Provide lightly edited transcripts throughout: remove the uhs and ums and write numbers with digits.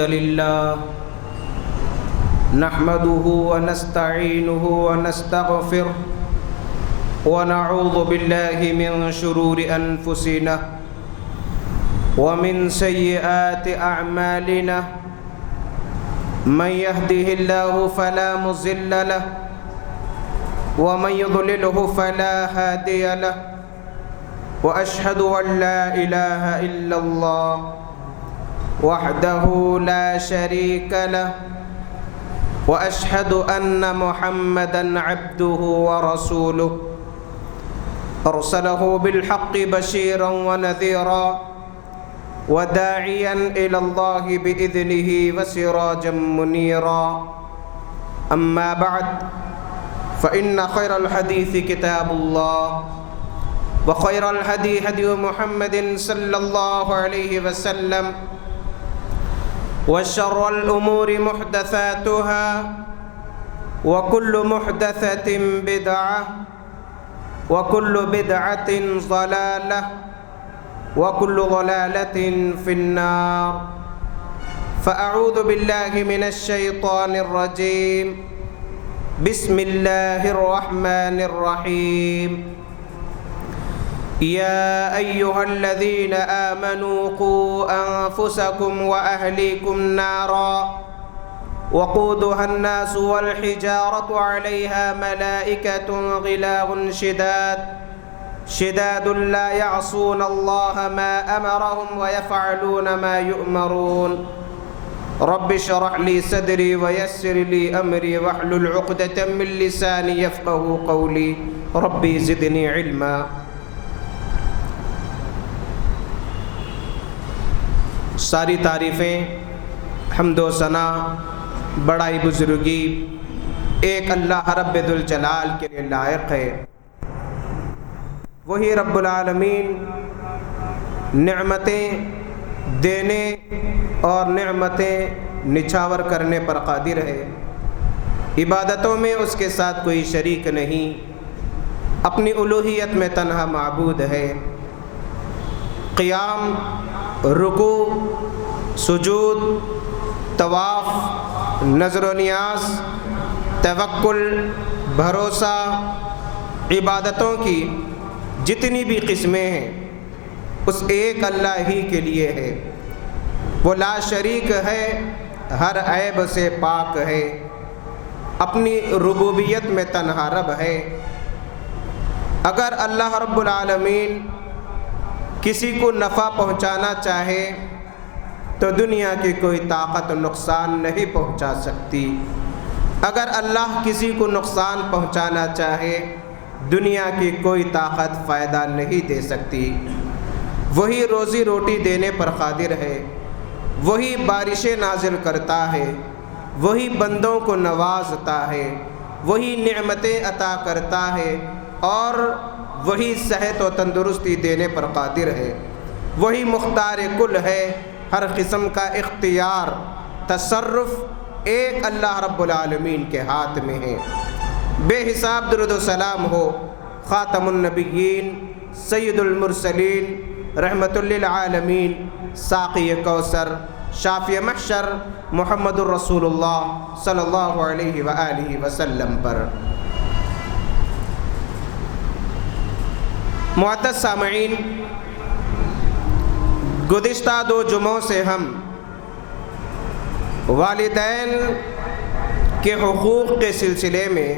لله نحمده ونستعينه ونستغفره ونعوذ بالله من شرور أنفسنا ومن سيئات أعمالنا من يهده الله فلا مضل له ومن يضلله فلا هادي له وأشهد أن لا إله إلا الله وحده لا شريك له وأشهد أن محمدًا عبده ورسوله أرسله بالحق بشيرًا ونذيرًا وداعيًا إلى الله بإذنه وسراجًا منيرًا أما بعد فإن خير الحديث كتاب الله وخير الهدي هدي محمد صلى الله عليه وسلم وشر الأمور محدثاتها وكل محدثة بدعة وكل بدعة ضلالة وكل ضلالة في النار فأعوذ بالله من الشيطان الرجيم بسم الله الرحمن الرحيم يا أيها الذين آمنوا قوا أنفسكم وأهليكم نارا وقودها الناس والحجارة عليها ملائكة غلاظ شداد لا يعصون الله ما أمرهم ويفعلون ما يؤمرون رب اشرح لي صدري ويسر لي أمري واحلل عقدة من لساني يفقهوا قولي ربي زدني علما. ساری تعریفیں حمد و ثنا بڑائی بزرگی ایک اللہ رب ذوالجلال کے لیے لائق ہے. وہی رب العالمین نعمتیں دینے اور نعمتیں نچھاور کرنے پر قادر ہے. عبادتوں میں اس کے ساتھ کوئی شریک نہیں، اپنی الوہیت میں تنہا معبود ہے. قیام، رکوع، سجود، طواف، نظر و نیاز، توکل، بھروسہ، عبادتوں کی جتنی بھی قسمیں ہیں اس ایک اللہ ہی کے لیے ہے. وہ لا شریک ہے، ہر عیب سے پاک ہے، اپنی ربوبیت میں تنہا رب ہے. اگر اللہ رب العالمین کسی کو نفع پہنچانا چاہے تو دنیا کی کوئی طاقت نقصان نہیں پہنچا سکتی. اگر اللہ کسی کو نقصان پہنچانا چاہے دنیا کی کوئی طاقت فائدہ نہیں دے سکتی. وہی روزی روٹی دینے پر قادر ہے، وہی بارشیں نازل کرتا ہے، وہی بندوں کو نوازتا ہے، وہی نعمتیں عطا کرتا ہے اور وہی صحت و تندرستی دینے پر قادر ہے. وہی مختار کل ہے، ہر قسم کا اختیار، تصرف ایک اللہ رب العالمین کے ہاتھ میں ہے. بے حساب درود و سلام ہو خاتم النبیین سید المرسلین رحمت للعالمین ساقی کوثر شافی محشر محمد الرسول اللہ صلی اللہ علیہ وآلہ وسلم پر. معزز سامعین، گزشتہ 2 جمعوں سے ہم والدین کے حقوق کے سلسلے میں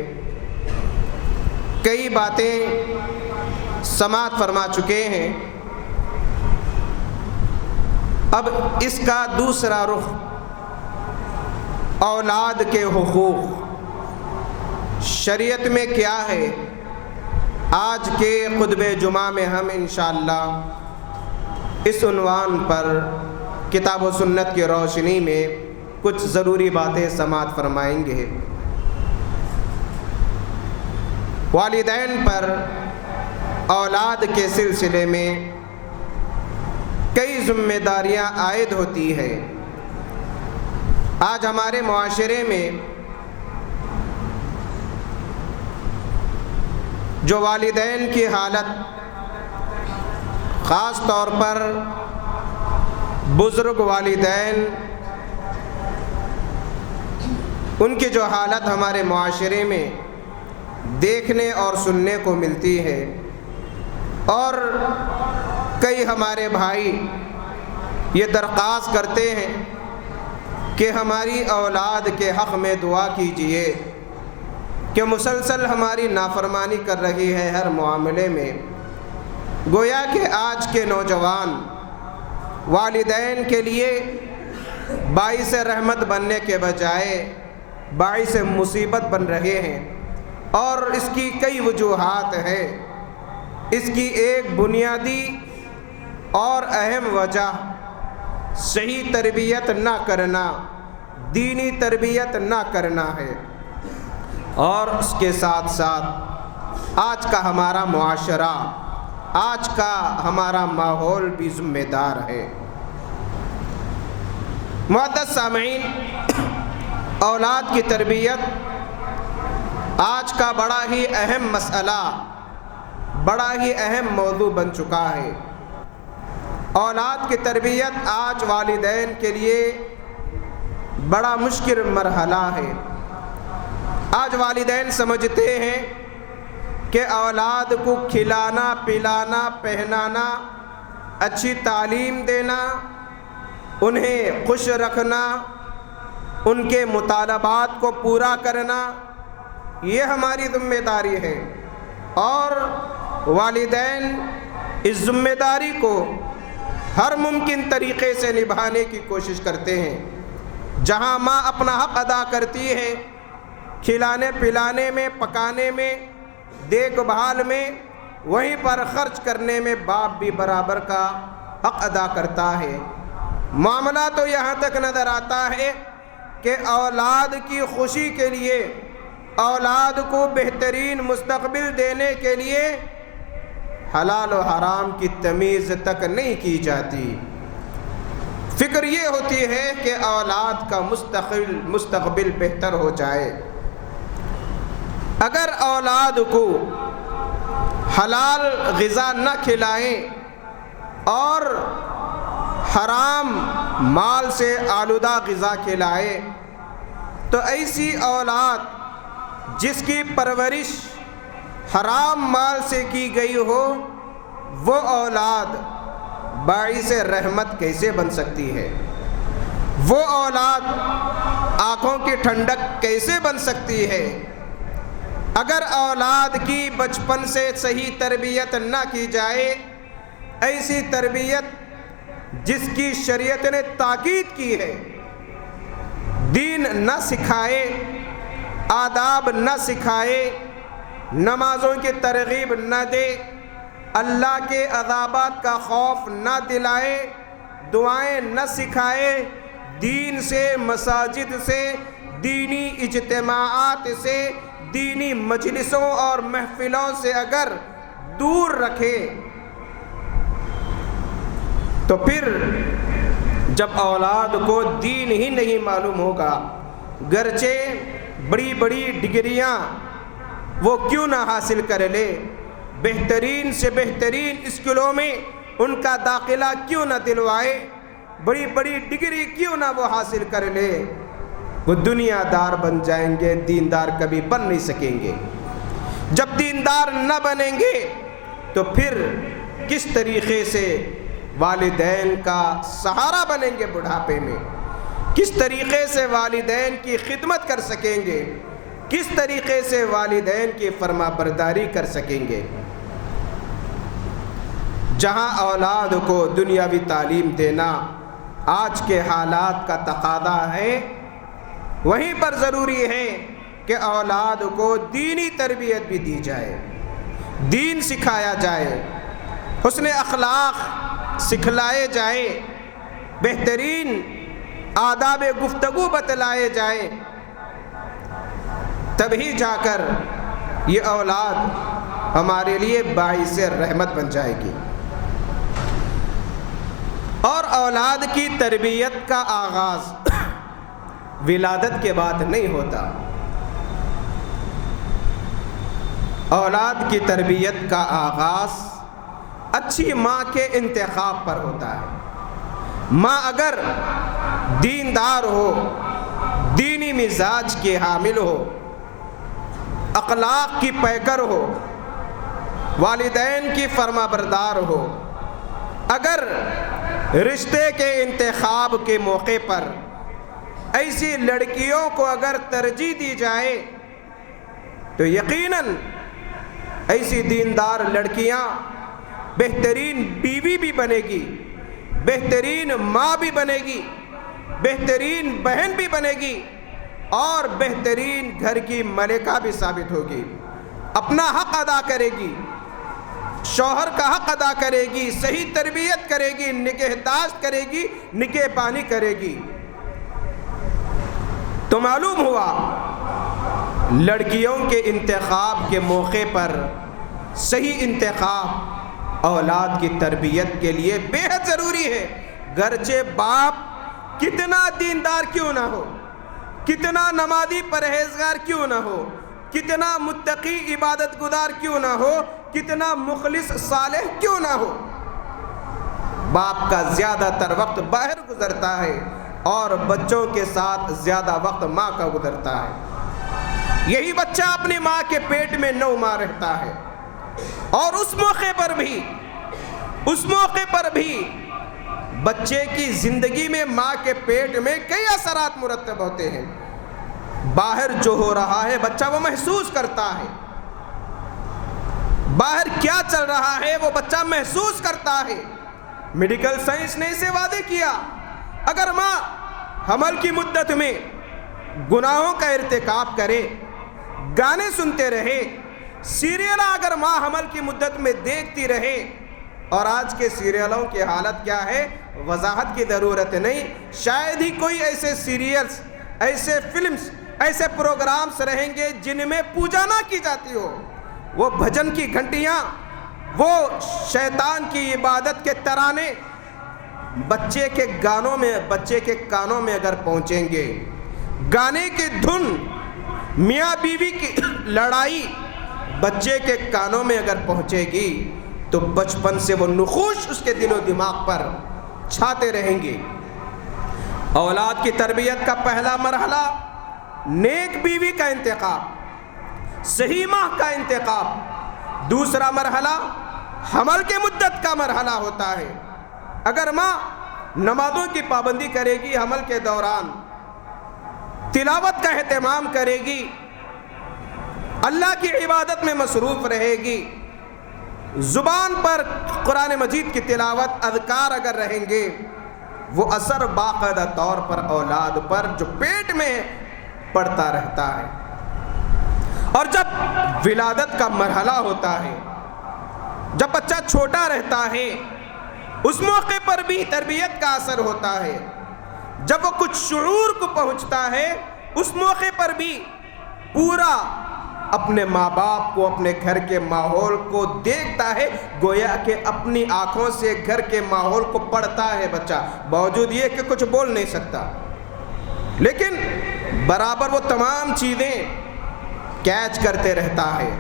کئی باتیں سماعت فرما چکے ہیں. اب اس کا دوسرا رخ اولاد کے حقوق شریعت میں کیا ہے، آج کے خطبہ جمعہ میں ہم انشاءاللہ اس عنوان پر کتاب و سنت کی روشنی میں کچھ ضروری باتیں سماعت فرمائیں گے. والدین پر اولاد کے سلسلے میں کئی ذمہ داریاں عائد ہوتی ہے. آج ہمارے معاشرے میں جو والدین کی حالت خاص طور پر بزرگ والدین ان کی جو حالت ہمارے معاشرے میں دیکھنے اور سننے کو ملتی ہے، اور کئی ہمارے بھائی یہ درخواست کرتے ہیں کہ ہماری اولاد کے حق میں دعا کیجیے کہ مسلسل ہماری نافرمانی کر رہی ہے ہر معاملے میں۔ گویا کہ آج کے نوجوان والدین کے لیے باعث رحمت بننے کے بجائے باعث مصیبت بن رہے ہیں، اور اس کی کئی وجوہات ہیں۔ اس کی ایک بنیادی اور اہم وجہ صحیح تربیت نہ کرنا، دینی تربیت نہ کرنا ہے، اور اس کے ساتھ ساتھ آج کا ہمارا معاشرہ، آج کا ہمارا ماحول بھی ذمہ دار ہے۔ معزز سامعین، اولاد کی تربیت آج کا بڑا ہی اہم مسئلہ، بڑا ہی اہم موضوع بن چکا ہے۔ اولاد کی تربیت آج والدین کے لیے بڑا مشکل مرحلہ ہے۔ آج والدین سمجھتے ہیں کہ اولاد کو کھلانا، پلانا، پہنانا، اچھی تعلیم دینا، انہیں خوش رکھنا، ان کے مطالبات کو پورا کرنا، یہ ہماری ذمہ داری ہے، اور والدین اس ذمہ داری کو ہر ممکن طریقے سے نبھانے کی کوشش کرتے ہیں۔ جہاں ماں اپنا حق ادا کرتی ہے کھلانے پلانے میں، پکانے میں، دیکھ بھال میں، وہیں پر خرچ کرنے میں باپ بھی برابر کا حق ادا کرتا ہے۔ معاملہ تو یہاں تک نظر آتا ہے کہ اولاد کی خوشی کے لیے، اولاد کو بہترین مستقبل دینے کے لیے حلال و حرام کی تمیز تک نہیں کی جاتی۔ فکر یہ ہوتی ہے کہ اولاد کا مستقبل بہتر ہو جائے۔ اگر اولاد کو حلال غذا نہ کھلائیں اور حرام مال سے آلودہ غذا کھلائے تو ایسی اولاد جس کی پرورش حرام مال سے کی گئی ہو، وہ اولاد باعث رحمت کیسے بن سکتی ہے؟ وہ اولاد آنکھوں کی ٹھنڈک کیسے بن سکتی ہے؟ اگر اولاد کی بچپن سے صحیح تربیت نہ کی جائے، ایسی تربیت جس کی شریعت نے تاکید کی ہے، دین نہ سکھائے، آداب نہ سکھائے، نمازوں کی ترغیب نہ دے، اللہ کے عذابات کا خوف نہ دلائے، دعائیں نہ سکھائے، دین سے، مساجد سے، دینی اجتماعات سے، دینی مجلسوں اور محفلوں سے اگر دور رکھے، تو پھر جب اولاد کو دین ہی نہیں معلوم ہوگا، گرچہ بڑی بڑی ڈگریاں وہ کیوں نہ حاصل کر لے، بہترین سے بہترین اسکولوں میں ان کا داخلہ کیوں نہ دلوائے، بڑی بڑی ڈگری کیوں نہ وہ حاصل کر لے، وہ دنیا دار بن جائیں گے، دیندار کبھی بن نہیں سکیں گے۔ جب دیندار نہ بنیں گے تو پھر کس طریقے سے والدین کا سہارا بنیں گے بڑھاپے میں؟ کس طریقے سے والدین کی خدمت کر سکیں گے؟ کس طریقے سے والدین کی فرما برداری کر سکیں گے؟ جہاں اولاد کو دنیاوی تعلیم دینا آج کے حالات کا تقاضا ہے، وہیں پر ضروری ہے کہ اولاد کو دینی تربیت بھی دی جائے، دین سکھایا جائے، حسن اخلاق سکھلائے جائے، بہترین آداب گفتگو بتلائے جائیں، تبھی جا کر یہ اولاد ہمارے لیے باعث رحمت بن جائے گی۔ اور اولاد کی تربیت کا آغاز ولادت کے بعد نہیں ہوتا، اولاد کی تربیت کا آغاز اچھی ماں کے انتخاب پر ہوتا ہے۔ ماں اگر دیندار ہو، دینی مزاج کے حامل ہو، اخلاق کی پیکر ہو، والدین کی فرما بردار ہو۔ اگر رشتے کے انتخاب کے موقع پر ایسی لڑکیوں کو اگر ترجیح دی جائے تو یقیناً ایسی دیندار لڑکیاں بہترین بیوی بھی بنے گی، بہترین ماں بھی بنے گی، بہترین بہن بھی بنے گی، اور بہترین گھر کی ملکہ بھی ثابت ہوگی۔ اپنا حق ادا کرے گی، شوہر کا حق ادا کرے گی، صحیح تربیت کرے گی، نگہداشت کرے گی، نگہبانی کرے گی۔ تو معلوم ہوا لڑکیوں کے انتخاب کے موقع پر صحیح انتخاب اولاد کی تربیت کے لیے بے حد ضروری ہے۔ گرچہ باپ کتنا دیندار کیوں نہ ہو، کتنا نمازی پرہیزگار کیوں نہ ہو، کتنا متقی عبادت گزار کیوں نہ ہو، کتنا مخلص صالح کیوں نہ ہو، باپ کا زیادہ تر وقت باہر گزرتا ہے اور بچوں کے ساتھ زیادہ وقت ماں کا گزرتا ہے۔ یہی بچہ اپنی ماں کے پیٹ میں 9 ماہ رہتا ہے، اور اس موقع پر بھی بچے کی زندگی میں ماں کے پیٹ میں کئی اثرات مرتب ہوتے ہیں۔ باہر جو ہو رہا ہے بچہ وہ محسوس کرتا ہے، باہر کیا چل رہا ہے وہ بچہ محسوس کرتا ہے۔ میڈیکل سائنس نے اسے واضح کیا، اگر ماں حمل کی مدت میں گناہوں کا ارتکاب کرے، گانے سنتے رہے، سیریل اگر ماں حمل کی مدت میں دیکھتی رہے، اور آج کے سیریلوں کی حالت کیا ہے وضاحت کی ضرورت نہیں، شاید ہی کوئی ایسے سیریلز، ایسے فلمز، ایسے پروگرامز رہیں گے جن میں پوجا نہ کی جاتی ہو۔ وہ بھجن کی گھنٹیاں، وہ شیطان کی عبادت کے ترانے بچے کے کانوں میں اگر پہنچیں گے، گانے کی دھن، میاں بیوی کی لڑائی بچے کے کانوں میں اگر پہنچے گی تو بچپن سے وہ نخوش اس کے دل و دماغ پر چھاتے رہیں گے۔ اولاد کی تربیت کا پہلا مرحلہ نیک بیوی کا انتخاب، صحیح ماں کا انتخاب۔ دوسرا مرحلہ حمل کے مدت کا مرحلہ ہوتا ہے۔ اگر ماں نمازوں کی پابندی کرے گی، حمل کے دوران تلاوت کا اہتمام کرے گی، اللہ کی عبادت میں مصروف رہے گی، زبان پر قرآن مجید کی تلاوت، اذکار اگر رہیں گے، وہ اثر باقاعدہ طور پر اولاد پر جو پیٹ میں پڑتا رہتا ہے۔ اور جب ولادت کا مرحلہ ہوتا ہے، جب بچہ چھوٹا رہتا ہے، اس موقع پر بھی تربیت کا اثر ہوتا ہے۔ جب وہ کچھ شعور کو پہنچتا ہے، اس موقع پر بھی پورا اپنے ماں باپ کو، اپنے گھر کے ماحول کو دیکھتا ہے، گویا کہ اپنی آنکھوں سے گھر کے ماحول کو پڑھتا ہے بچہ، باوجود یہ کہ کچھ بول نہیں سکتا، لیکن برابر وہ تمام چیزیں کیچ کرتے رہتا ہے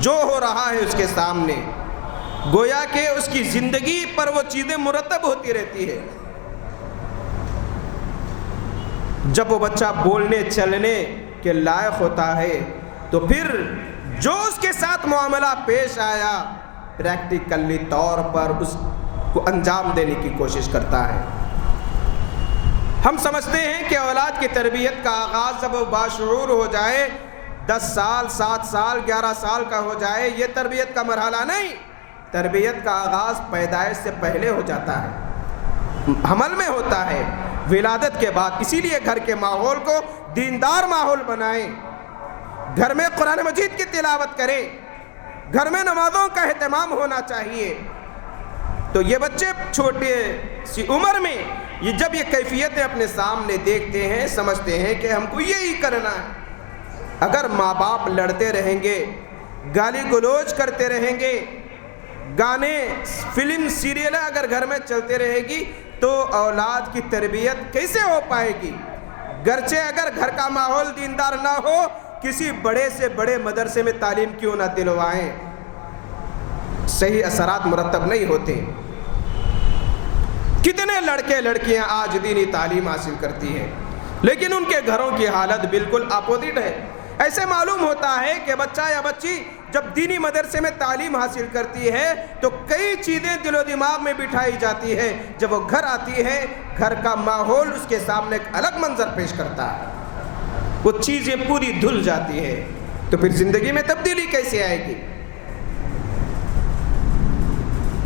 جو ہو رہا ہے اس کے سامنے، گویا کہ اس کی زندگی پر وہ چیزیں مرتب ہوتی رہتی ہے۔ جب وہ بچہ بولنے چلنے کے لائق ہوتا ہے تو پھر جو اس کے ساتھ معاملہ پیش آیا پریکٹیکلی طور پر اس کو انجام دینے کی کوشش کرتا ہے۔ ہم سمجھتے ہیں کہ اولاد کی تربیت کا آغاز جب وہ باشعور ہو جائے، 10 سال، 7 سال، 11 سال کا ہو جائے، یہ تربیت کا مرحلہ نہیں۔ تربیت کا آغاز پیدائش سے پہلے ہو جاتا ہے، حمل میں ہوتا ہے، ولادت کے بعد۔ اسی لیے گھر کے ماحول کو دیندار ماحول بنائیں، گھر میں قرآن مجید کی تلاوت کریں، گھر میں نمازوں کا اہتمام ہونا چاہیے۔ تو یہ بچے چھوٹے سی عمر میں جب یہ کیفیتیں اپنے سامنے دیکھتے ہیں، سمجھتے ہیں کہ ہم کو یہی کرنا ہے۔ اگر ماں باپ لڑتے رہیں گے، گالی گلوچ کرتے رہیں گے، گانے، فلم، سیریلیں اگر گھر میں چلتے رہے گی تو اولاد کی تربیت کیسے ہو پائے گی؟ گرچہ اگر گھر کا ماحول دیندار نہ ہو، کسی بڑے سے بڑے مدرسے میں تعلیم کیوں نہ دلوائیں، صحیح اثرات مرتب نہیں ہوتے۔ کتنے لڑکے لڑکیاں آج دینی تعلیم حاصل کرتی ہیں، لیکن ان کے گھروں کی حالت بالکل اپوزٹ ہے۔ ایسے معلوم ہوتا ہے کہ بچہ یا بچی جب دینی مدرسے میں تعلیم حاصل کرتی ہے تو کئی چیزیں دل و دماغ میں بٹھائی جاتی ہے، جب وہ گھر آتی ہے گھر کا ماحول اس کے سامنے ایک الگ منظر پیش کرتا ہے، وہ چیزیں پوری دھل جاتی ہے، تو پھر زندگی میں تبدیلی کیسے آئے گی؟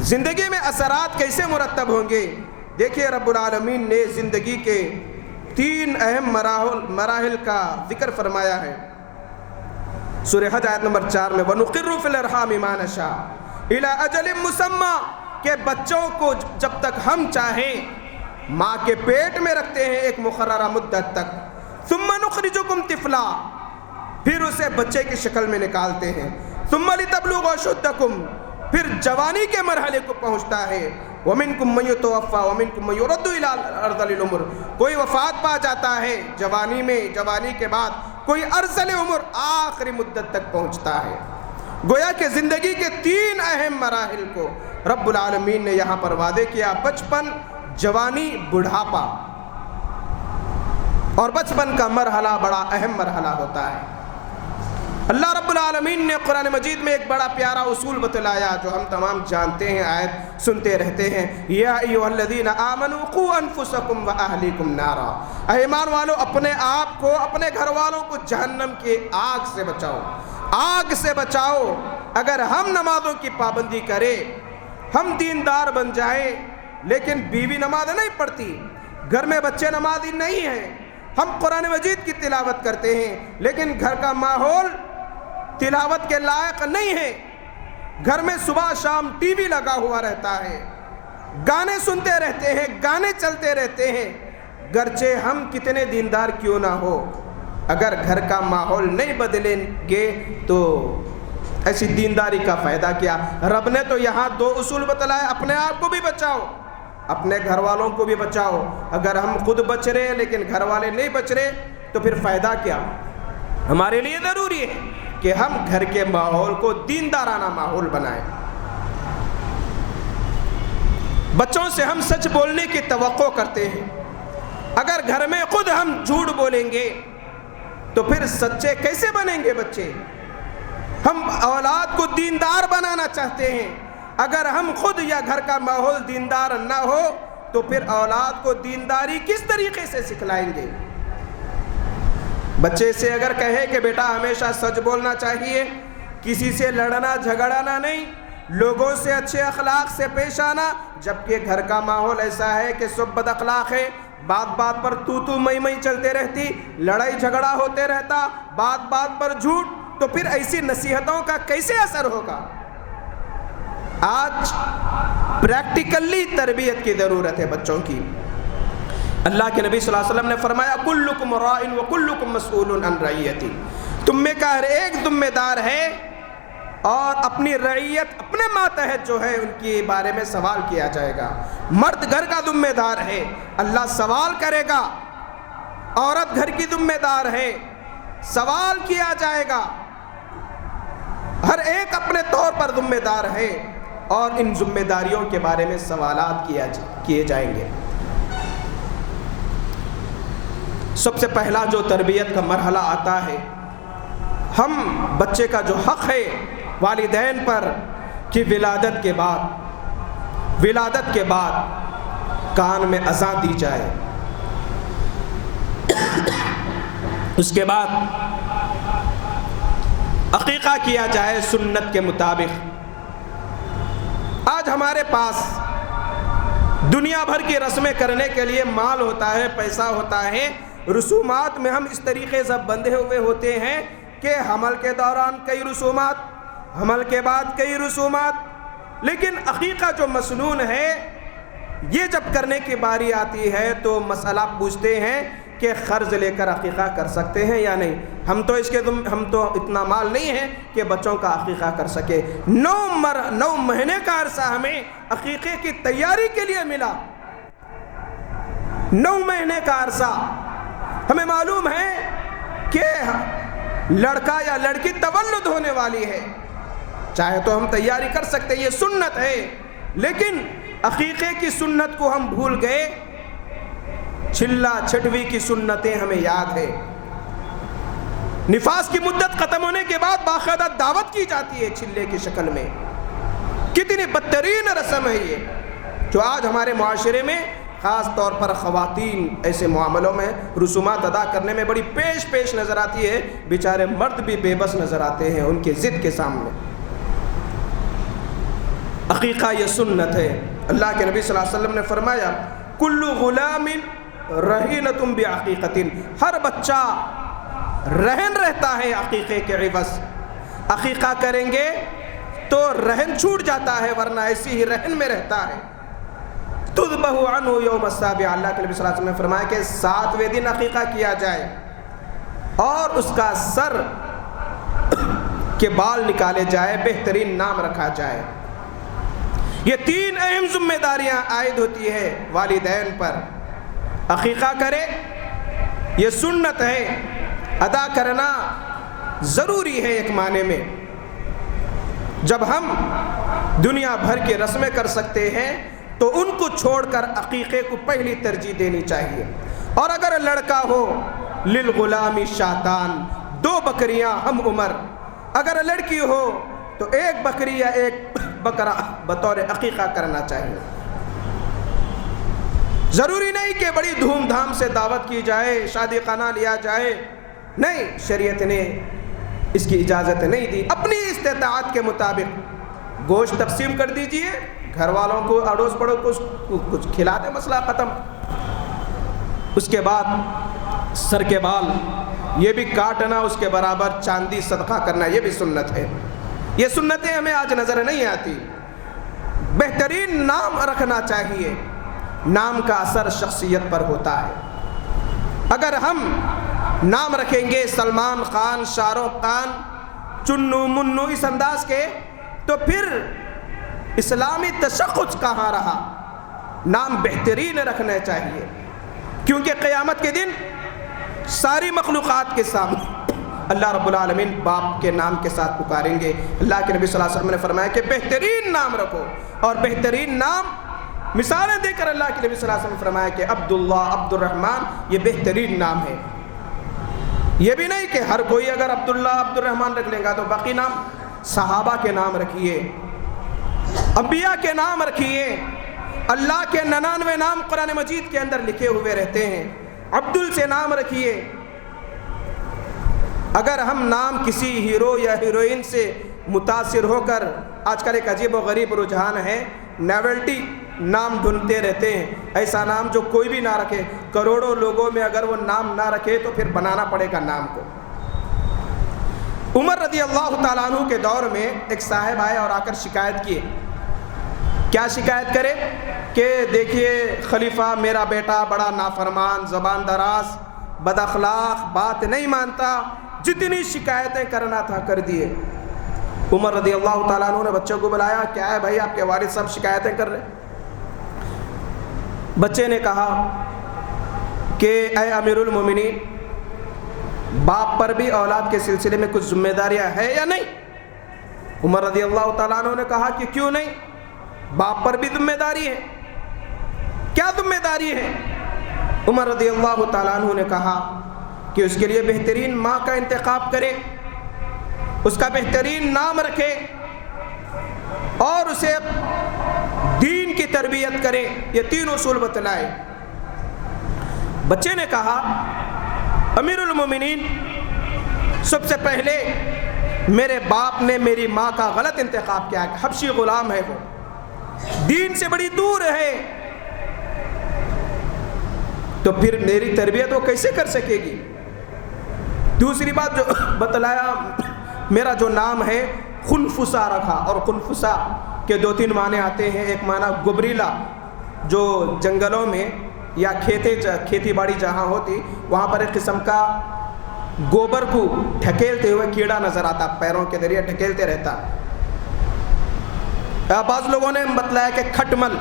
زندگی میں اثرات کیسے مرتب ہوں گے؟ دیکھیے رب العالمین نے زندگی کے 3 اہم مراحل کا ذکر فرمایا ہے۔ سورہ حج آیت نمبر 4 میں وَنُقِرُّ فِي الْأَرْحَامِ مَا نَشَاءُ إِلَىٰ أَجَلٍ مُّسَمًّى، کہ بچوں کو جب تک ہم چاہیں ماں کے پیٹ میں رکھتے ہیں ایک مقررہ مدت تک، ثُمَّ نُخْرِجُكُمْ طِفْلًا، پھر اسے بچے کی شکل میں نکالتے ہیں، ثُمَّ لِتَبْلُغُوا أَشُدَّكُمْ، پھر جوانی کے مرحلے کو پہنچتا ہے، وَمِنْكُمْ مَن يُتَوَفَّىٰ وَمِنْكُمْ مَن يُرَدُّ إِلَىٰ أَرْذَلِ الْعُمُرِ، کوئی وفات پا جاتا ہے جوانی میں، جوانی کے بعد کوئی ارذل عمر آخری مدت تک پہنچتا ہے۔ گویا کہ زندگی کے 3 اہم مراحل کو رب العالمین نے یہاں پر وعدے کیا، بچپن، جوانی، بڑھاپا، اور بچپن کا مرحلہ بڑا اہم مرحلہ ہوتا ہے۔ اللہ رب العالمین نے قرآن مجید میں ایک بڑا پیارا اصول بتلایا جو ہم تمام جانتے ہیں، آیت سنتے رہتے ہیں، یا ایھا الذین آمنوا قوا انفسکم واہلیکم نارا، اے ایمان والو اپنے آپ کو، اپنے گھر والوں کو جہنم کی آگ سے بچاؤ، آگ سے بچاؤ۔ اگر ہم نمازوں کی پابندی کریں، ہم دیندار بن جائیں لیکن بیوی نماز نہیں پڑھتی، گھر میں بچے نمازی نہیں ہیں، ہم قرآن مجید کی تلاوت کرتے ہیں لیکن گھر کا ماحول تلاوت کے لائق نہیں ہے، گھر میں صبح شام ٹی وی لگا ہوا رہتا ہے، گانے سنتے رہتے ہیں، گانے چلتے رہتے ہیں، گرچہ ہم کتنے دیندار کیوں نہ ہو، اگر گھر کا ماحول نہیں بدلیں گے تو ایسی دینداری کا فائدہ کیا؟ رب نے تو یہاں 2 اصول بتلائے، اپنے آپ کو بھی بچاؤ، اپنے گھر والوں کو بھی بچاؤ۔ اگر ہم خود بچ رہے لیکن گھر والے نہیں بچ رہے تو پھر فائدہ کیا؟ ہمارے لیے ضروری ہے کہ ہم گھر کے ماحول کو دیندارانہ ماحول بنائیں۔ بچوں سے ہم سچ بولنے کی توقع کرتے ہیں، اگر گھر میں خود ہم جھوٹ بولیں گے تو پھر سچے کیسے بنیں گے بچے؟ ہم اولاد کو دیندار بنانا چاہتے ہیں، اگر ہم خود یا گھر کا ماحول دیندار نہ ہو تو پھر اولاد کو دینداری کس طریقے سے سکھلائیں گے؟ بچے سے اگر کہے کہ بیٹا ہمیشہ سچ بولنا چاہیے، کسی سے لڑنا جھگڑنا نہیں، لوگوں سے اچھے اخلاق سے پیش آنا، جبکہ گھر کا ماحول ایسا ہے کہ سب بد اخلاق ہے، بات بات پر تو میں چلتے رہتی، لڑائی جھگڑا ہوتے رہتا، بات بات پر جھوٹ، تو پھر ایسی نصیحتوں کا کیسے اثر ہوگا؟ آج پریکٹیکلی تربیت کی ضرورت ہے بچوں کی۔ اللہ کے نبی صلی اللہ علیہ وسلم نے فرمایا کلکم راع وکلکم مسئول عن رعیتہ، تم میں کا ہر ایک ذمہ دار ہے اور اپنی رعیت، اپنے ماتحت جو ہے ان کے بارے میں سوال کیا جائے گا۔ مرد گھر کا ذمہ دار ہے، اللہ سوال کرے گا، عورت گھر کی ذمہ دار ہے، سوال کیا جائے گا، ہر ایک اپنے طور پر ذمہ دار ہے اور ان ذمہ داریوں کے بارے میں سوالات کیے جائیں گے۔ سب سے پہلا جو تربیت کا مرحلہ آتا ہے، ہم بچے کا جو حق ہے والدین پر کہ ولادت کے بعد کان میں اذان دی جائے، اس کے بعد عقیقہ کیا جائے سنت کے مطابق۔ آج ہمارے پاس دنیا بھر کی رسمیں کرنے کے لیے مال ہوتا ہے، پیسہ ہوتا ہے، رسومات میں ہم اس طریقے سے بندھے ہوئے ہوتے ہیں کہ حمل کے دوران کئی رسومات، حمل کے بعد کئی رسومات، لیکن عقیقہ جو مسنون ہے یہ جب کرنے کی باری آتی ہے تو مسئلہ پوچھتے ہیں کہ قرض لے کر عقیقہ کر سکتے ہیں یا نہیں؟ ہم تو اتنا مال نہیں ہے کہ بچوں کا عقیقہ کر سکے۔ 9 مہینے کا عرصہ ہمیں عقیقے کی تیاری کے لیے ملا، 9 مہینے کا عرصہ۔ ہمیں معلوم ہے کہ لڑکا یا لڑکی تولد ہونے والی ہے، چاہے تو ہم تیاری کر سکتے، یہ سنت ہے، لیکن عقیقے کی سنت کو ہم بھول گئے چھلا چھٹوی کی سنتیں ہمیں یاد ہے. نفاس کی مدت ختم ہونے کے بعد باقاعدہ دعوت کی جاتی ہے چھلے کی شکل میں. کتنی بدترین رسم ہے یہ، جو آج ہمارے معاشرے میں خاص طور پر خواتین ایسے معاملوں میں رسومات ادا کرنے میں بڑی پیش نظر آتی ہے. بیچارے مرد بھی بے بس نظر آتے ہیں ان کے ضد کے سامنے. عقیقہ یہ سنت ہے. اللہ کے نبی صلی اللہ علیہ وسلم نے فرمایا کل غلام رہینۃ بعقیقۃ، ہر بچہ رہن رہتا ہے عقیقے کے عوض. عقیقہ کریں گے تو رہن چھوٹ جاتا ہے، ورنہ ایسی ہی رہن میں رہتا ہے. تذبح عنہ یوم السابع، اللہ کے نبی صلی اللہ علیہ وسلم نے فرمایا کہ 7ویں دن عقیقہ کیا جائے اور اس کا سر کے بال نکالے جائے، بہترین نام رکھا جائے. یہ 3 اہم ذمہ داریاں عائد ہوتی ہے والدین پر. عقیقہ کرے، یہ سنت ہے، ادا کرنا ضروری ہے ایک معنی میں. جب ہم دنیا بھر کی رسمیں کر سکتے ہیں تو ان کو چھوڑ کر عقیقے کو پہلی ترجیح دینی چاہیے. اور اگر لڑکا ہو للغلام شاتان، 2 بکریاں ہم عمر. اگر لڑکی ہو تو 1 بکری یا 1 بکرا بطور عقیقہ کرنا چاہیے. ضروری نہیں کہ بڑی دھوم دھام سے دعوت کی جائے، شادی خانہ لیا جائے. نہیں، شریعت نے اس کی اجازت نہیں دی. اپنی استطاعت کے مطابق گوشت تقسیم کر دیجئے، گھر والوں کو اڑوس پڑوس کو کچھ کھلا دیں، مسئلہ ختم. اس کے بعد سر کے بال یہ بھی کاٹنا، اس کے برابر چاندی صدقہ کرنا، یہ بھی سنت ہے. یہ سنتیں ہمیں آج نظر نہیں آتی. بہترین نام رکھنا چاہیے. نام کا اثر شخصیت پر ہوتا ہے. اگر ہم نام رکھیں گے سلمان خان، شاہ رخ خان، چنو منو اس انداز کے، تو پھر اسلامی تشخص کہاں رہا؟ نام بہترین رکھنا چاہیے، کیونکہ قیامت کے دن ساری مخلوقات کے سامنے اللہ رب العالمین باپ کے نام کے ساتھ پکاریں گے. اللہ کے نبی صلی اللہ علیہ وسلم نے فرمایا کہ بہترین نام رکھو. اور بہترین نام مثالیں دے کر اللہ کے نبی صلی اللہ علیہ وسلم نے فرمایا کہ عبداللہ، عبد الرحمن، یہ بہترین نام ہے. یہ بھی نہیں کہ ہر کوئی اگر عبداللہ، عبد الرحمن رکھ لے گا تو باقی نام صحابہ کے نام رکھیے، انبیاء کے نام رکھیے. اللہ کے 99 نام قرآن مجید کے اندر لکھے ہوئے رہتے ہیں. عبدل سے نام رکھیے. اگر ہم نام کسی ہیرو یا ہیروئن سے متاثر ہو کر، آج کل ایک عجیب و غریب رجحان ہے، ناولٹی نام ڈھونڈتے رہتے ہیں. ایسا نام جو کوئی بھی نہ رکھے. کروڑوں لوگوں میں اگر وہ نام نہ رکھے تو پھر بنانا پڑے گا نام کو. عمر رضی اللہ تعالیٰ عنہ کے دور میں ایک صاحب آئے اور آ کر شکایت کیے. کیا شکایت کرے کہ دیکھیے خلیفہ میرا بیٹا بڑا نافرمان، زبان دراز، بد اخلاق، بات نہیں مانتا. جتنی شکایتیں کرنا تھا کر دیے. عمر رضی اللہ تعالیٰ عنہ نے بچوں کو بلایا، کیا ہے بھائی آپ کے والد صاحب شکایتیں کر رہے؟ بچے نے کہا کہ اے امیر المومنین، باپ پر بھی اولاد کے سلسلے میں کچھ ذمہ داریاں ہیں یا نہیں؟ عمر رضی اللہ تعالیٰ عنہ نے کہا کہ کیوں نہیں، باپ پر بھی ذمہ داری ہے. کیا ذمہ داری ہے؟ عمر رضی اللہ تعالیٰ عنہ نے کہا کہ اس کے لیے بہترین ماں کا انتخاب کرے، اس کا بہترین نام رکھے اور اسے دین کی تربیت کرے. یہ 3 اصول بتلائے. بچے نے کہا امیر المومنین، سب سے پہلے میرے باپ نے میری ماں کا غلط انتخاب کیا، حبشی غلام ہے، وہ دین سے بڑی دور ہے، تو پھر میری تربیت وہ کیسے کر سکے گی؟ دوسری بات جو بتلایا، میرا جو نام ہے خنفسا رکھا. اور خنفسا کے 2-3 معنی آتے ہیں. ایک معنی گبریلا، جو جنگلوں میں یا کھیتی باڑی جہاں ہوتی وہاں پر ایک قسم کا گوبر کو ڈھکیلتے ہوئے کیڑا نظر آتا، پیروں کے ذریعے ڈھکیلتے رہتا. بعض لوگوں نے بتلایا کہ کھٹمل،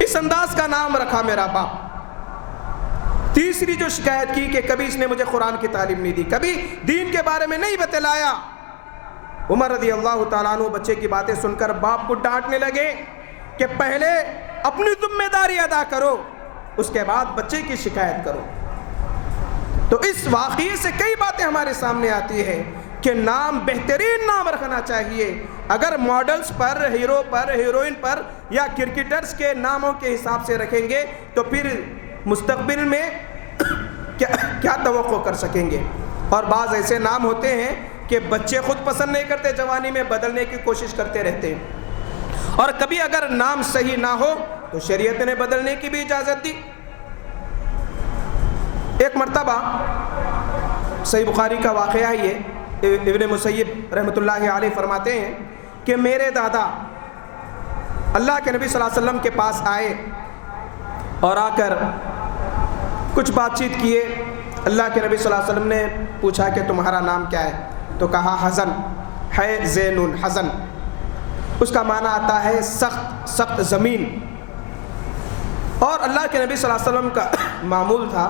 اس انداز کا نام رکھا میرا باپ. تیسری جو شکایت کی کہ کبھی اس نے مجھے قرآن کی تعلیم نہیں دی، کبھی دین کے بارے میں نہیں بتلایا. عمر رضی اللہ تعالیٰ عنہ بچے کی باتیں سن کر باپ کو ڈانٹنے لگے کہ پہلے اپنی ذمہ داری ادا کرو. اس کے بعد بچے کی شکایت کرو۔ تو اس واقعے سے کئی باتیں ہمارے سامنے آتی ہے کہ نام بہترین نام رکھنا چاہیے۔ اگر ماڈلز پر، ہیرو پر، ہیروئن پر یا کرکٹرز کے ناموں کے حساب سے رکھیں گے تو پھر مستقبل میں کیا توقع کر سکیں گے؟ اور بعض ایسے نام ہوتے ہیں کہ بچے خود پسند نہیں کرتے، جوانی میں بدلنے کی کوشش کرتے رہتے ہیں، اور کبھی اگر نام صحیح نہ ہو تو شریعت نے بدلنے کی بھی اجازت دی۔ ایک مرتبہ صحیح بخاری کا واقعہ یہ ابن مسیب رحمۃ اللہ علیہ فرماتے ہیں کہ میرے دادا اللہ کے نبی صلی اللہ علیہ وسلم کے پاس آئے اور آ کر کچھ بات چیت کیے۔ اللہ کے نبی صلی اللہ علیہ وسلم نے پوچھا کہ تمہارا نام کیا ہے؟ تو کہا حزن ہے، زین حزن، اس کا معنی آتا ہے سخت سخت زمین۔ اور اللہ کے نبی صلی اللہ علیہ وسلم کا معمول تھا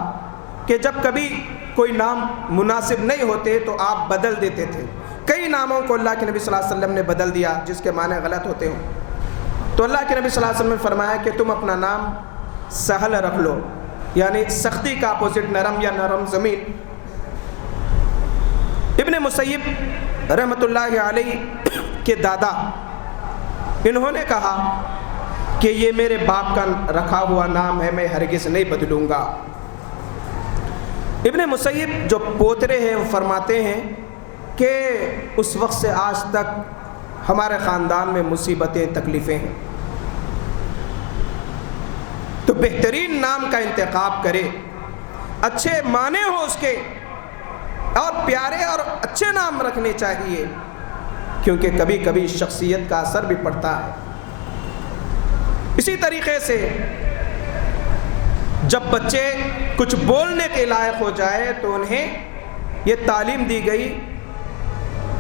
کہ جب کبھی کوئی نام مناسب نہیں ہوتے تو آپ بدل دیتے تھے۔ کئی ناموں کو اللہ کے نبی صلی اللہ علیہ وسلم نے بدل دیا جس کے معنی غلط ہوتے ہوں۔ تو اللہ کے نبی صلی اللہ علیہ وسلم نے فرمایا کہ تم اپنا نام سہل رکھ لو، یعنی سختی کا اپوزٹ نرم یا نرم زمین۔ ابن مسیب رحمۃ اللہ علیہ کے دادا انہوں نے کہا کہ یہ میرے باپ کا رکھا ہوا نام ہے، میں ہرگز نہیں بدلوں گا۔ ابن مسیب جو پوترے ہیں وہ فرماتے ہیں کہ اس وقت سے آج تک ہمارے خاندان میں مصیبتیں تکلیفیں ہیں، تو بہترین نام کا انتخاب کرے، اچھے معنی ہو اس کے، اور پیارے اور اچھے نام رکھنے چاہیے، کیونکہ کبھی کبھی شخصیت کا اثر بھی پڑتا ہے۔ اسی طریقے سے جب بچے کچھ بولنے کے لائق ہو جائے تو انہیں یہ تعلیم دی گئی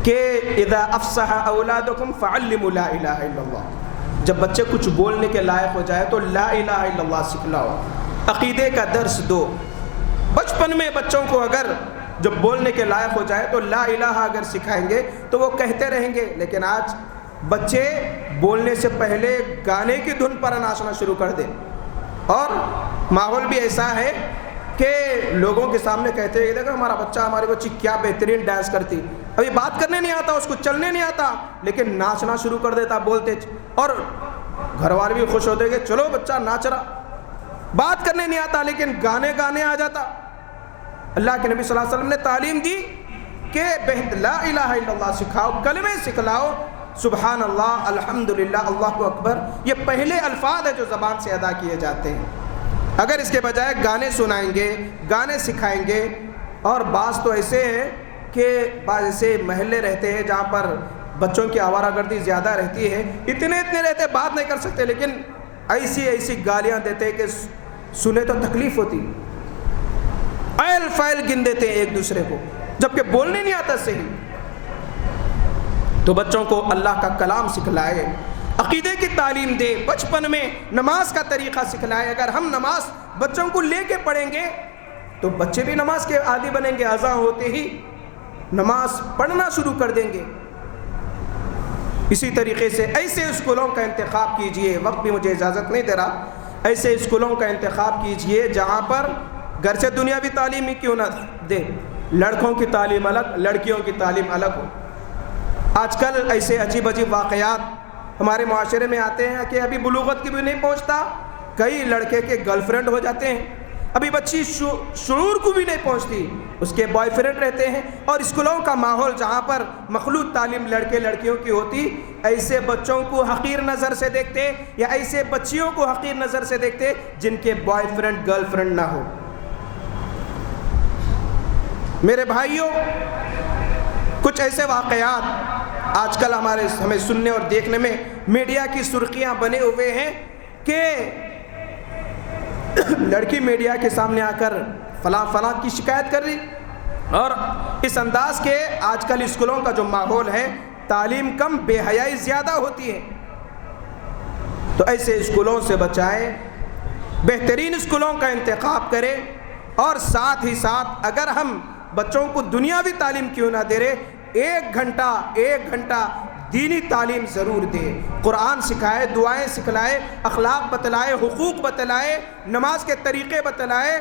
کہ اذا افصح اولادکم فعلموا لا الہ الا اللہ، جب بچے کچھ بولنے کے لائق ہو جائے تو لا الہ الا اللہ سکھلاؤ، عقیدے کا درس دو۔ بچپن میں بچوں کو اگر جب بولنے کے لائق ہو جائے تو لا الہ اگر سکھائیں گے تو وہ کہتے رہیں گے، لیکن آج بچے بولنے سے پہلے گانے کی دھن پر ناچنا شروع کر دیں، اور ماحول بھی ایسا ہے کہ لوگوں کے سامنے کہتے ہیں دیکھو ہمارا بچہ، ہماری بچی کیا بہترین ڈانس کرتی، ابھی بات کرنے نہیں آتا اس کو، چلنے نہیں آتا، لیکن ناچنا شروع کر دیتا بولتے، اور گھر والے بھی خوش ہوتے کہ چلو بچہ ناچ رہا، بات کرنے نہیں آتا لیکن گانے آ جاتا۔ اللہ کے نبی صلی اللہ علیہ وسلم نے تعلیم دی کہ لا الہ الا اللہ سکھاؤ، کلمے سکھلاؤ، سبحان اللہ، الحمدللہ، اللہ اکبر، یہ پہلے الفاظ ہیں جو زبان سے ادا کیے جاتے ہیں۔ اگر اس کے بجائے گانے سنائیں گے، گانے سکھائیں گے، اور بعض تو ایسے ہیں کہ بعض ایسے محلے رہتے ہیں جہاں پر بچوں کی آوارہ گردی زیادہ رہتی ہے، اتنے رہتے بات نہیں کر سکتے، لیکن ایسی گالیاں دیتے کہ سنے تو تکلیف ہوتی، ایل فائل گن دیتے ہیں ایک دوسرے کو، جبکہ بولنے نہیں آتا صحیح۔ تو بچوں کو اللہ کا کلام سکھلائے، عقیدے کی تعلیم دے، بچپن میں نماز کا طریقہ سکھلائے۔ اگر ہم نماز بچوں کو لے کے پڑھیں گے تو بچے بھی نماز کے عادی بنیں گے، اذان ہوتے ہی نماز پڑھنا شروع کر دیں گے۔ اسی طریقے سے ایسے اسکولوں کا انتخاب کیجئے، وقت بھی مجھے اجازت نہیں دے رہا، ایسے اسکولوں کا انتخاب کیجئے جہاں پر گھر سے دنیاوی تعلیم ہی کیوں نہ دے، لڑکوں کی تعلیم الگ، لڑکیوں کی تعلیم الگ ہو۔ آج کل ایسے عجیب واقعات ہمارے معاشرے میں آتے ہیں کہ ابھی بلوغت کی بھی نہیں پہنچتا، کئی لڑکے کے گرل فرینڈ ہو جاتے ہیں، ابھی بچی شعور کو بھی نہیں پہنچتی، اس کے بوائے فرینڈ رہتے ہیں۔ اور اسکولوں کا ماحول جہاں پر مخلوط تعلیم لڑکے لڑکیوں کی ہوتی، ایسے بچوں کو حقیر نظر سے دیکھتے، یا ایسے بچیوں کو حقیر نظر سے دیکھتے جن کے بوائے فرینڈ گرل فرینڈ نہ ہو۔ میرے بھائیوں، کچھ ایسے واقعات آج کل ہمیں سننے اور دیکھنے میں میڈیا کی سرخیاں بنے ہوئے ہیں کہ لڑکی میڈیا کے سامنے آ کر فلاں کی شکایت کر رہی، اور اس انداز کے آج کل اسکولوں کا جو ماحول ہے، تعلیم کم بے حیائی زیادہ ہوتی ہے۔ تو ایسے اسکولوں سے بچائیں، بہترین اسکولوں کا انتخاب کریں، اور ساتھ ہی ساتھ اگر ہم بچوں کو دنیاوی تعلیم کیوں نہ دے رہے، ایک گھنٹہ دینی تعلیم ضرور دے، قرآن سکھائے، دعائیں سکھلائے، اخلاق بتلائے، حقوق بتلائے، نماز کے طریقے بتلائے،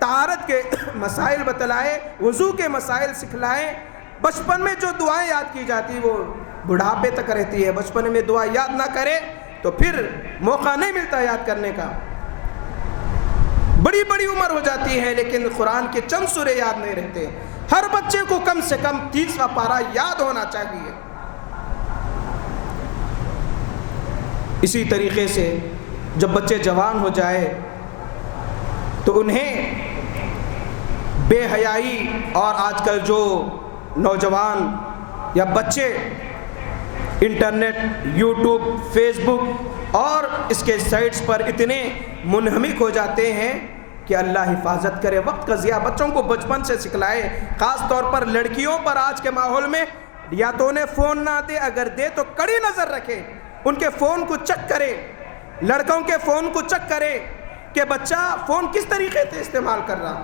طہارت کے مسائل بتلائے، وضو کے مسائل سکھلائے۔ بچپن میں جو دعائیں یاد کی جاتی وہ بڑھاپے تک رہتی ہے، بچپن میں دعا یاد نہ کرے تو پھر موقع نہیں ملتا یاد کرنے کا۔ بڑی بڑی عمر ہو جاتی ہے لیکن قرآن کے چند سورے یاد نہیں رہتے۔ ہر بچے کو کم سے کم 30واں پارہ یاد ہونا چاہیے۔ اسی طریقے سے جب بچے جوان ہو جائے تو انہیں بے حیائی، اور آج کل جو نوجوان یا بچے انٹرنیٹ، یوٹیوب، فیس بک اور اس کے سائٹس پر اتنے منہمک ہو جاتے ہیں کہ اللہ حفاظت کرے۔ وقت کا ضیاع بچوں کو بچپن سے سکھلائے، خاص طور پر لڑکیوں پر آج کے ماحول میں یا تو انہیں فون نہ دے، اگر دے تو کڑی نظر رکھے، ان کے فون کو چیک کرے، لڑکوں کے فون کو چیک کرے کہ بچہ فون کس طریقے سے استعمال کر رہا،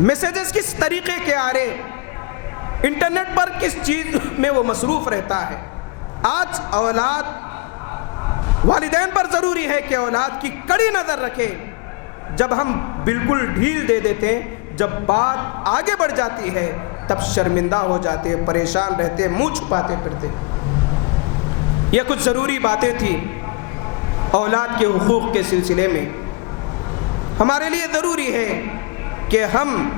میسیجز کس طریقے کے آ رہے، انٹرنیٹ پر کس چیز میں وہ مصروف رہتا ہے۔ آج اولاد، والدین پر ضروری ہے کہ اولاد کی کڑی نظر رکھے۔ جب ہم بالکل ڈھیل دے دیتے ہیں، جب بات آگے بڑھ جاتی ہے تب شرمندہ ہو جاتے، پریشان رہتے، منہ چھپاتے پھرتے۔ یہ کچھ ضروری باتیں تھیں اولاد کے حقوق کے سلسلے میں۔ ہمارے لیے ضروری ہے کہ ہم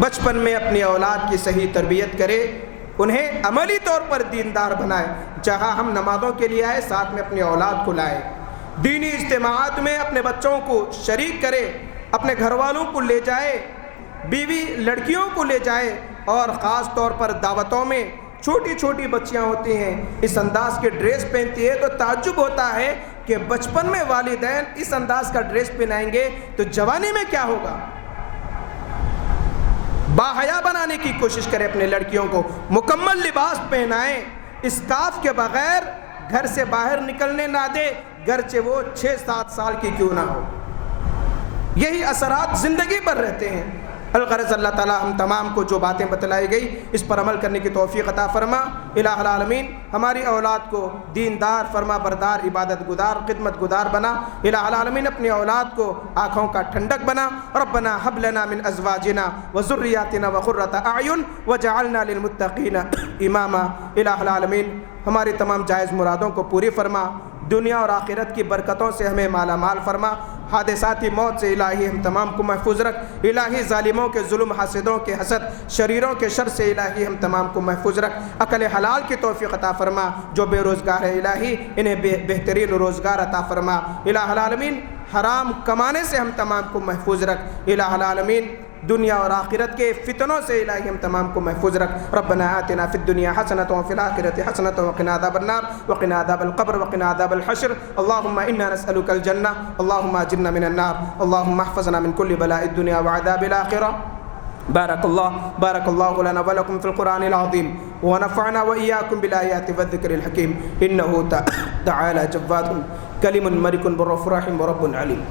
بچپن میں اپنی اولاد کی صحیح تربیت کریں، انہیں عملی طور پر دیندار بنائیں۔ جہاں ہم نمازوں کے لیے آئے، ساتھ میں اپنی اولاد کو لائیں، دینی اجتماعات میں اپنے بچوں کو شریک کرے، اپنے گھر والوں کو لے جائے، بیوی لڑکیوں کو لے جائے، اور خاص طور پر دعوتوں میں چھوٹی چھوٹی بچیاں ہوتی ہیں، اس انداز کے ڈریس پہنتی ہے تو تعجب ہوتا ہے کہ بچپن میں والدین اس انداز کا ڈریس پہنائیں گے تو جوانی میں کیا ہوگا۔ باحیا بنانے کی کوشش کریں، اپنے لڑکیوں کو مکمل لباس پہنائیں، اسکارف کے بغیر گھر سے باہر نکلنے نہ دے، گرچہ وہ 6-7 سال کی کیوں نہ ہو۔ یہی اثرات زندگی پر رہتے ہیں۔ الغرض اللہ تعالیٰ ہم تمام کو جو باتیں بتلائی گئی اس پر عمل کرنے کی توفیق عطا فرما۔ الہ العالمین ہماری اولاد کو دیندار، فرما بردار، عبادت گزار، خدمت گزار بنا۔ الہ العالمین اپنی اولاد کو آنکھوں کا ٹھنڈک بنا۔ ربنا هب لنا من ازواجنا وذرياتنا وقرة اعین وجعلنا للمتقین اماما۔ الہ العالمین ہماری تمام جائز مرادوں کو پوری فرما، دنیا اور آخرت کی برکتوں سے ہمیں مالا مال فرما، حادثاتی موت سے الہی ہم تمام کو محفوظ رکھ، الہی ظالموں کے ظلم، حاسدوں کے حسد، شریروں کے شر سے الہی ہم تمام کو محفوظ رکھ، عقل حلال کی توفیق عطا فرما، جو بے روزگار ہے الہی انہیں بہترین روزگار عطا فرما۔ الہ العالمین حرام کمانے سے ہم تمام کو محفوظ رکھ، الہ العالمین دنیا اور آخرت کے فتنوں سے الہی ہم تمام کو محفوظ رکھ۔ ربنا آتنا فی الدنیا حسنۃ وفی الآخرۃ حسنۃ وقنا عذاب النار وقنا عذاب القبر وقنا عذاب الحشر۔ اللهم انا نسألك الجنة اللهم اجرنا من النار اللهم احفظنا من كل بلاء الدنيا وعذاب الآخرة۔ بارك الله لنا ولكم في القرآن العظيم ونفعنا وإياكم بالآيات والذكر الحكيم إنه تعالى جواد كلم ملك بر رحيم ورب عليم۔